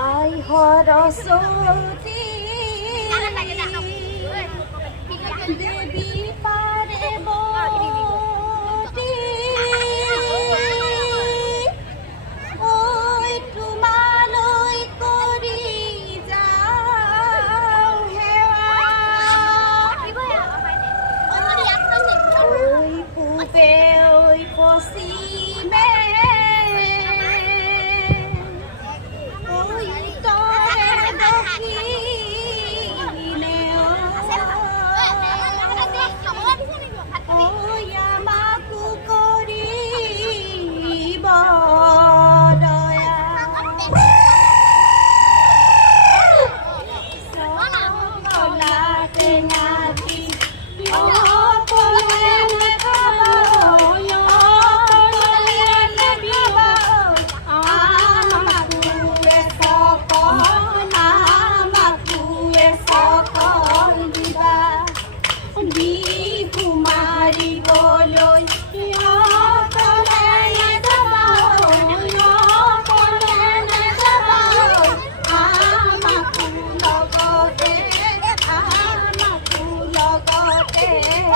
I হরসতী দেবী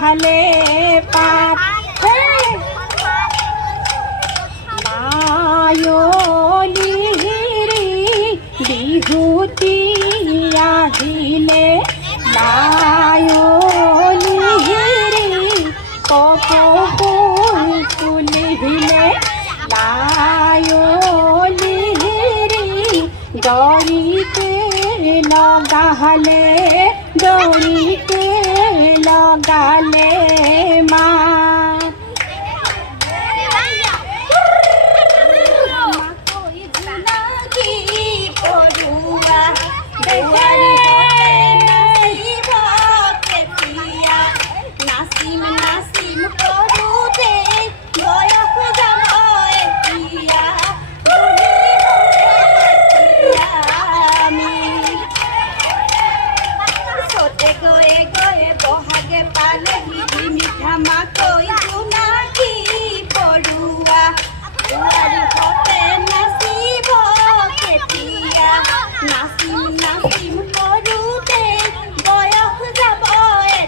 હલે પાપ માયોલી વિભૂતિ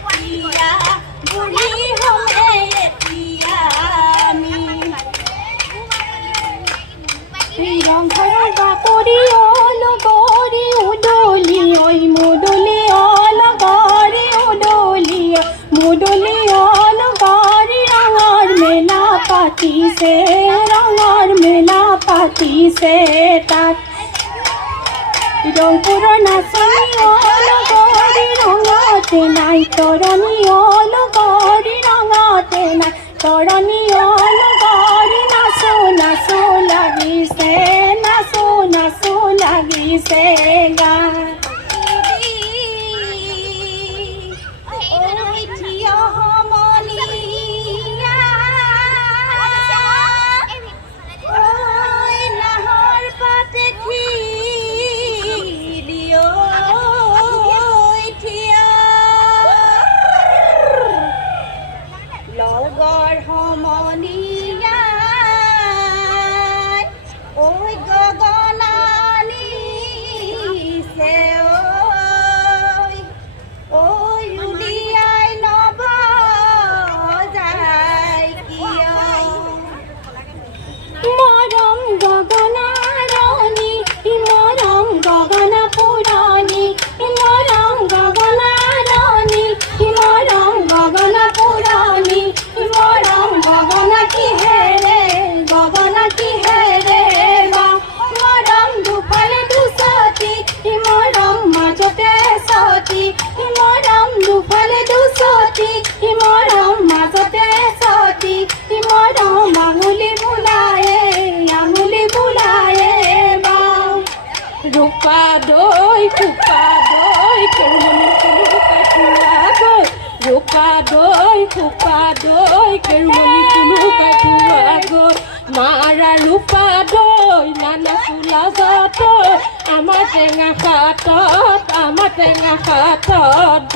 এতিয়া বুঢ়ী হ'লে এতিয়া আমি। ৰংঘৰৰ বাপৰি উদলি ঐ মুদলি অলগৰি উদলি মুদলি অলগৰি ৰঙৰ মেলা পাতিছে ৰঙৰ মেলা পাতিছে তাত রং পুরনা সনি অলগরি রঙতে নাই। তরণী অলগরি রঙতে নাই। তরণী doi kupa doi kerumunu kulu katula go rupa doi kupa doi kerumunu kulu katula go mara rupa doi nana sula zato আমার টেঙা খাতত আমার টেঙা খাতত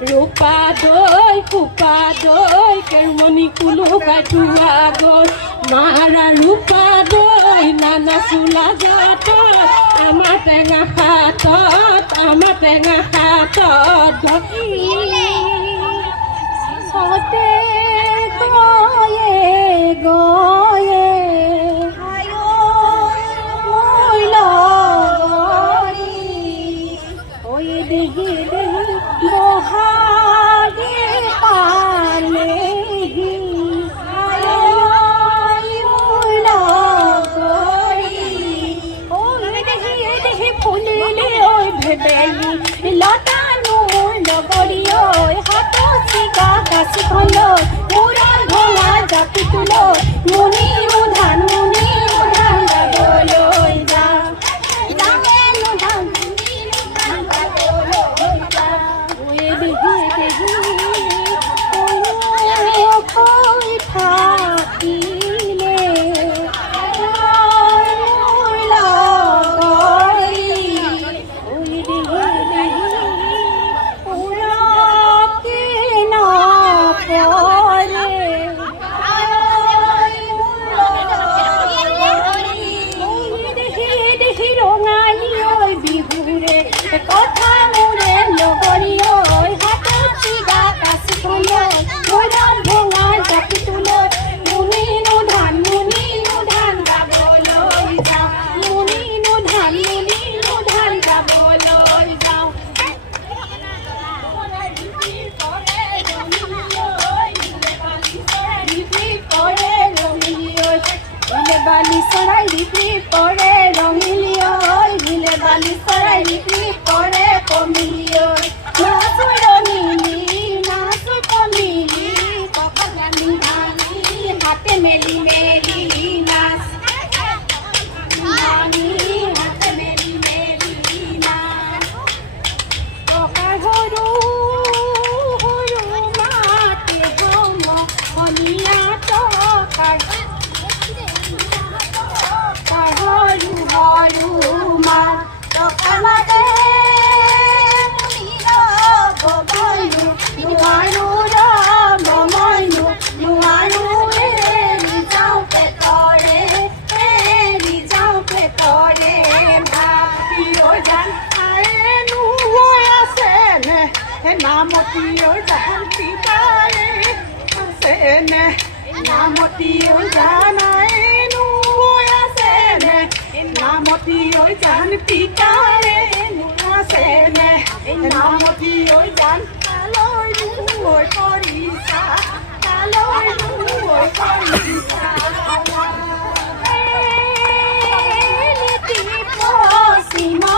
রূপা দই কুপা দই কেমনি কুলো কাটুয়া গল মারা রূপা দই নানা চুলা যত আমার টেঙা হাতত আমার টেঙা হাতত সবতে Tulog! নামতীয় জানতি পাই আছে নে নামতীয় জানাই নু আছে নে নামতীয় জানতি কারে নু আছে নে নামতীয় জান কালৈ নৈ কৰিছা কালৈ নৈ কৰিছা সীমা